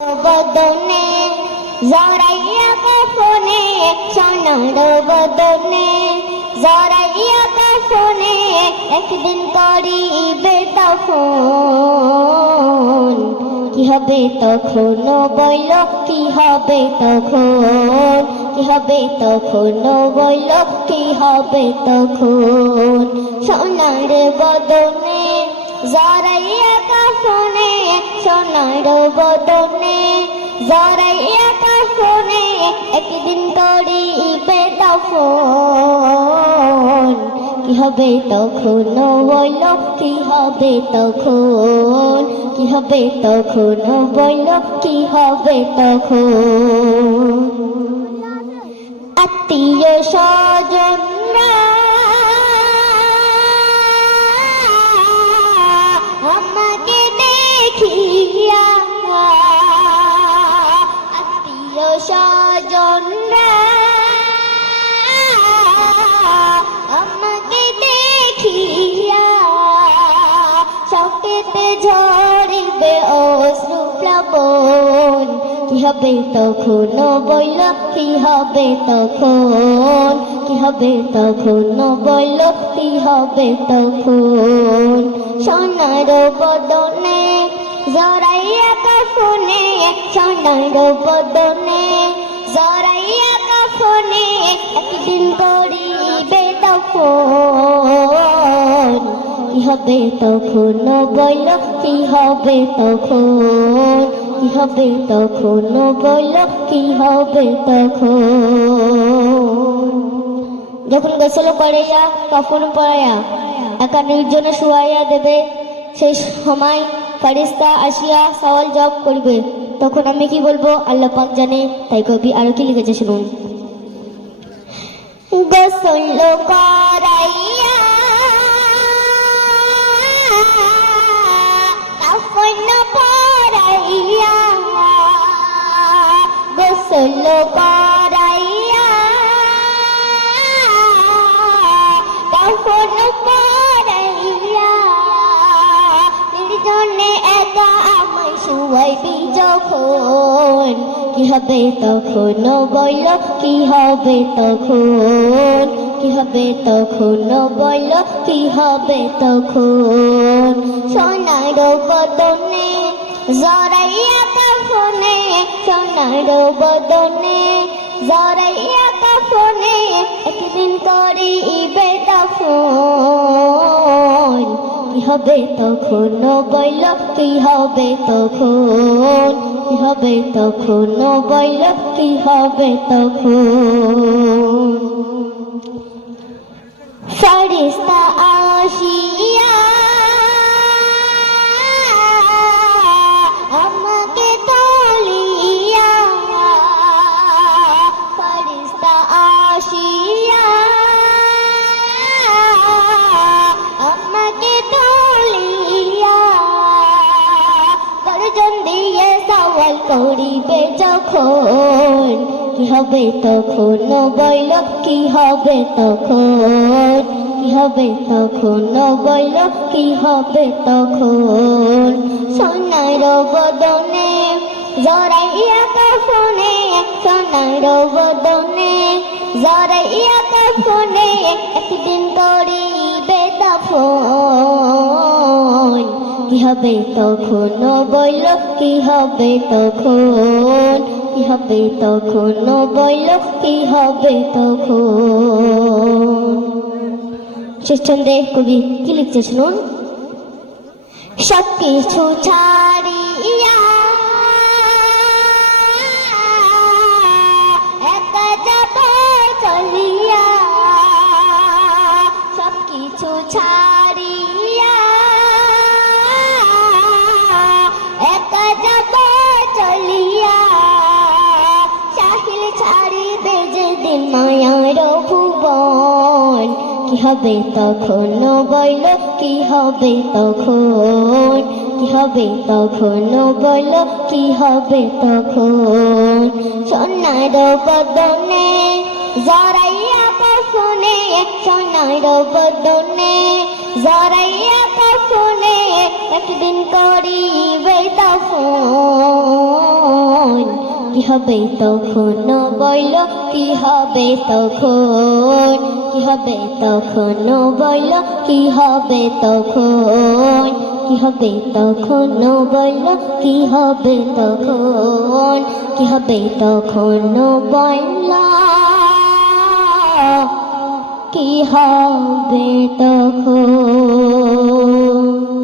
বদনে, জরাইয়া কাফনে সোনার বদনে, জরাইয়া কাফনে, একদিন করিবে তখন। কি হবে তখন বইল কি হবে তখন? কি হবে তখন বইল কি হবে তখন? সোনার বদনে, জরাইয়া কাফনে সোনার বদনে জরাইয়া কাফনে একদিন করিবে তখন। কি হবে তখন বইল কি হবে তখন? কি হবে তখন বইল কি হবে তখন? আত্মীয় স্বজনরা স্বজনরা আমাকে দেখিয়া শকেতে ঝরিবে অশ্রু প্লাবন। কি হবে তখন বইল কি হবে তখন? কি হবে তখন বইল কি হবে তখন? সোনার বদনে জরাইয়া কাফনে সোনার বদনে জরাইয়া কাফনে একদিন করিবে তখন। কি হবে তখন বইল কি হবে তখন? কি হবে তখন বইল কি হবে তখন? যখন গোসল করাইয়া কাপড় পরাইয়া, একা নির্জনে শুয়াইয়া দেবে সেই সময় ফারিস্তা আসিয়া সওয়াল জব করবে। তখন আমি কি বলব? আল্লাহ পাক জানে। তাই কবি আরও কি লিখেছে, শুনুন। গোসল করাইয়া কাফন পরাইয়া শুয়াইবি যখন, কি হবে তখন বইল, কি হবে তখন, কি হবে তখন বইল, কি হবে তখন? সোনার বদনে জরাইয়া কাফনে সোনার বদনে জরাইয়া কাফনে একদিন করিবে তখন। হবে তখন বইল কি হবে তখন? কি হবে তখন বইল কি হবে তখন? সওয়াল করিবে যখন? কি হবে তখন? বইল কি হবে তখন? কি হবে তখন? বইল কি হবে তখন? সোনার বদনে জরাইয়া কাফনে সোনার বদনে জরাইয়া কাফনে একদিন করিবে দফন কি হবে তখন বইল, কি হবে তখন? কি হবে তখন বইল, কি হবে তখন? শেষচন্দ্রে কবি কি লিখছে শুনুন? সব কিছু ছাড়িয়া মায়ার ভুবন কি হবে তখন বইল, কি হবে তখন? কি হবে তখন বইল, কি হবে তখন? সোনার বদনে, জরাইয়া কাফনে সোনার বদনে, জরাইয়া কাফনে একদিন করিবে তখন। কি হবে তখন বইল কি হবে তখন? কি হবে তখন বইল কি হবে তখন? কি হবে তখন বইল কি হবে তখন? কি হবে তখন বইল কি হবে তখন?